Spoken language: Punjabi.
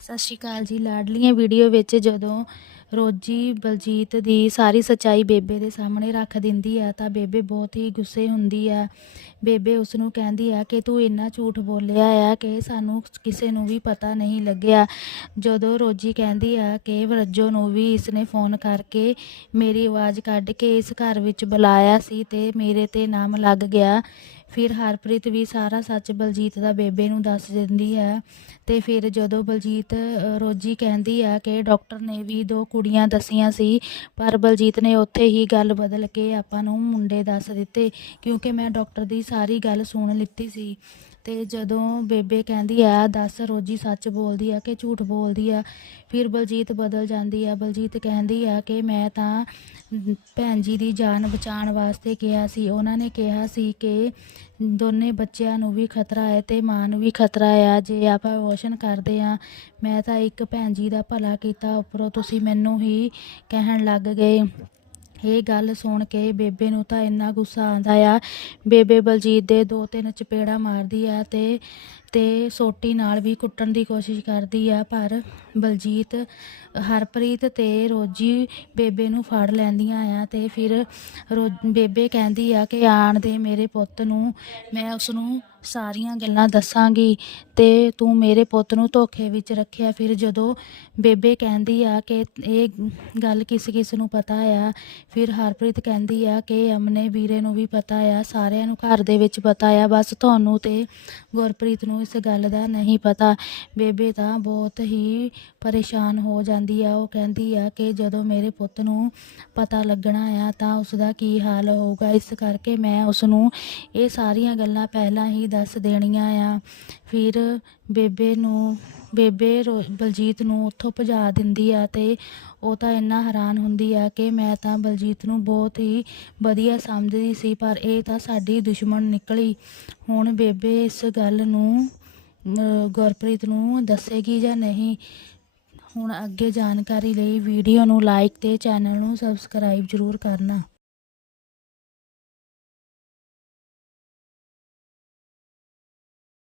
ਸਤਿ ਸ਼੍ਰੀ ਅਕਾਲ ਜੀ। ਲਾਡਲੀਆਂ ਵੀਡੀਓ ਵਿੱਚ ਜਦੋਂ ਰੋਜੀ ਬਲਜੀਤ ਦੀ ਸਾਰੀ ਸੱਚਾਈ ਬੇਬੇ ਦੇ ਸਾਹਮਣੇ ਰੱਖ ਦਿੰਦੀ ਹੈ ਤਾਂ ਬੇਬੇ ਬਹੁਤ ਹੀ ਗੁੱਸੇ ਹੁੰਦੀ ਹੈ। ਬੇਬੇ ਉਸ ਨੂੰ ਕਹਿੰਦੀ ਹੈ ਕਿ ਤੂੰ ਇੰਨਾ ਝੂਠ ਬੋਲਿਆ ਆ ਕਿ ਸਾਨੂੰ ਕਿਸੇ ਨੂੰ ਵੀ ਪਤਾ ਨਹੀਂ ਲੱਗਿਆ। ਜਦੋਂ ਰੋਜੀ ਕਹਿੰਦੀ ਹੈ ਕਿ ਵਰਜੋ ਨੂੰ ਵੀ ਇਸਨੇ ਫੋਨ ਕਰਕੇ ਮੇਰੀ ਆਵਾਜ਼ ਕੱਢ ਕੇ ਇਸ ਘਰ ਵਿੱਚ ਬੁਲਾਇਆ ਸੀ ਤੇ ਮੇਰੇ ਤੇ ਨਾਮ ਲੱਗ ਗਿਆ। ਫਿਰ ਹਰਪ੍ਰੀਤ ਵੀ ਸਾਰਾ ਸੱਚ ਬਲਜੀਤ ਦਾ ਬੇਬੇ ਨੂੰ ਦੱਸ ਦਿੰਦੀ ਹੈ ਤੇ ਫਿਰ ਜਦੋਂ ਬਲਜੀਤ ਰੋਜੀ ਕਹਿੰਦੀ ਆ ਕਿ ਡਾਕਟਰ ਨੇ ਵੀ ਦੋ ਕੁੜੀਆਂ ਦੱਸੀਆਂ ਸੀ, ਪਰ ਬਲਜੀਤ ਨੇ ਉੱਥੇ ਹੀ ਗੱਲ ਬਦਲ ਕੇ ਆਪਾਂ ਨੂੰ ਮੁੰਡੇ ਦੱਸ ਦਿੱਤੇ, ਕਿਉਂਕਿ ਮੈਂ ਡਾਕਟਰ ਦੀ ਸਾਰੀ ਗੱਲ ਸੁਣ ਲਿੱਤੀ ਸੀ। ਤੇ ਜਦੋਂ ਬੇਬੇ ਕਹਿੰਦੀ ਆ ਦੱਸ ਰੋਜੀ ਸੱਚ ਬੋਲਦੀ ਆ ਕਿ ਝੂਠ ਬੋਲਦੀ ਆ ਫਿਰ ਬਲਜੀਤ ਬਦਲ ਜਾਂਦੀ ਆ ਬਲਜੀਤ ਕਹਿੰਦੀ ਆ ਕਿ ਮੈਂ ਤਾਂ ਭੈਣ ਜੀ ਦੀ ਜਾਨ ਬਚਾਉਣ ਵਾਸਤੇ ਕਿਹਾ ਸੀ। ਉਹਨਾਂ ਨੇ ਕਿਹਾ ਸੀ ਕਿ ਦੋਨੇ ਬੱਚਿਆਂ ਨੂੰ ਵੀ ਖਤਰਾ ਹੈ ਤੇ ਮਾਂ ਨੂੰ ਵੀ ਖਤਰਾ ਆ ਜੇ ਆਪਾਂ ਅਬੋਰਸ਼ਨ ਕਰਦੇ ਆ, ਮੈਂ ਤਾਂ ਇੱਕ ਭੈਣ ਜੀ ਦਾ ਭਲਾ ਕੀਤਾ। ਉੱਪਰੋਂ ਤੁਸੀਂ ਮੈਨੂੰ ਹੀ ਕਹਿਣ ਲੱਗ ਗਏ। ਇਹ ਗੱਲ ਸੁਣ ਕੇ ਬੇਬੇ ਨੂੰ ਤਾਂ ਇੰਨਾ ਗੁੱਸਾ ਆਉਂਦਾ ਆ। ਬੇਬੇ ਬਲਜੀਤ ਦੇ ਦੋ ਤਿੰਨ ਚਪੇੜਾ ਮਾਰਦੀ ਆ ਤੇ ਤੇ ਸੋਟੀ ਨਾਲ ਵੀ ਕੁੱਟਣ ਦੀ ਕੋਸ਼ਿਸ਼ ਕਰਦੀ ਆ, ਪਰ ਬਲਜੀਤ, ਹਰਪ੍ਰੀਤ ਤੇ ਰੋਜੀ ਬੇਬੇ ਨੂੰ ਫੜ ਲੈਂਦੀਆਂ ਆ ਤੇ ਫਿਰ ਰੋ, ਬੇਬੇ ਕਹਿੰਦੀ ਆ ਕਿ ਆਣ ਦੇ ਮੇਰੇ ਪੁੱਤ ਨੂੰ, ਮੈਂ ਉਸ ਨੂੰ ਸਾਰੀਆਂ ਗੱਲਾਂ ਦੱਸਾਂਗੀ ਤੇ ਤੂੰ ਮੇਰੇ ਪੁੱਤ ਨੂੰ ਧੋਖੇ ਵਿੱਚ ਰੱਖਿਆ। ਫਿਰ ਜਦੋਂ ਬੇਬੇ ਕਹਿੰਦੀ ਆ ਕਿ ਇਹ ਗੱਲ ਕਿਸ ਕਿਸ ਨੂੰ ਪਤਾ ਆ, ਫਿਰ ਹਰਪ੍ਰੀਤ ਕਹਿੰਦੀ ਆ ਕਿ ਅਮਨੇ ਵੀਰੇ ਨੂੰ ਵੀ ਪਤਾ ਆ, ਸਾਰਿਆਂ ਨੂੰ ਘਰ ਦੇ ਵਿੱਚ ਪਤਾ ਆ, ਬਸ ਤੁਹਾਨੂੰ ਤੇ ਗੁਰਪ੍ਰੀਤ ਨੂੰ ਇਸ ਗੱਲ ਦਾ ਨਹੀਂ ਪਤਾ। ਬੇਬੇ ਤਾਂ ਬਹੁਤ ਹੀ ਪਰੇਸ਼ਾਨ ਹੋ ਜਾਂਦੀ ਆ। ਉਹ ਕਹਿੰਦੀ ਆ ਕਿ ਜਦੋਂ ਮੇਰੇ ਪੁੱਤ ਨੂੰ ਪਤਾ ਲੱਗਣਾ ਆ ਤਾਂ ਉਸ ਦਾ ਕੀ ਹਾਲ ਹੋਊਗਾ। ਇਸ ਕਰਕੇ ਮੈਂ ਉਸ ਨੂੰ ਇਹ ਸਾਰੀਆਂ ਗੱਲਾਂ ਪਹਿਲਾਂ ਹੀ ਦੱਸ ਦੇਣੀਆਂ ਆ। ਫਿਰ ਬੇਬੇ ਨੂੰ, ਬੇਬੇ ਰੋ- ਬਲਜੀਤ ਨੂੰ ਉੱਥੋਂ ਭਜਾ ਦਿੰਦੀ ਆ ਤੇ ਉਹ ਤਾਂ ਇੰਨਾ ਹੈਰਾਨ ਹੁੰਦੀ ਆ ਕਿ ਮੈਂ ਤਾਂ ਬਲਜੀਤ ਨੂੰ ਬਹੁਤ ਹੀ ਵਧੀਆ ਸਮਝਦੀ ਸੀ, ਪਰ ਇਹ ਤਾਂ ਸਾਡੀ ਦੁਸ਼ਮਣ ਨਿਕਲੀ। ਹੁਣ ਬੇਬੇ ਇਸ ਗੱਲ ਨੂੰ ਗੁਰਪ੍ਰੀਤ ਨੂੰ ਦੱਸੇਗੀ ਜਾਂ ਨਹੀਂ, ਹੁਣ ਅੱਗੇ ਜਾਣਕਾਰੀ ਲਈ ਵੀਡੀਓ ਨੂੰ ਲਾਈਕ ਤੇ ਚੈਨਲ ਨੂੰ ਸਬਸਕ੍ਰਾਈਬ ਜ਼ਰੂਰ ਕਰਨਾ।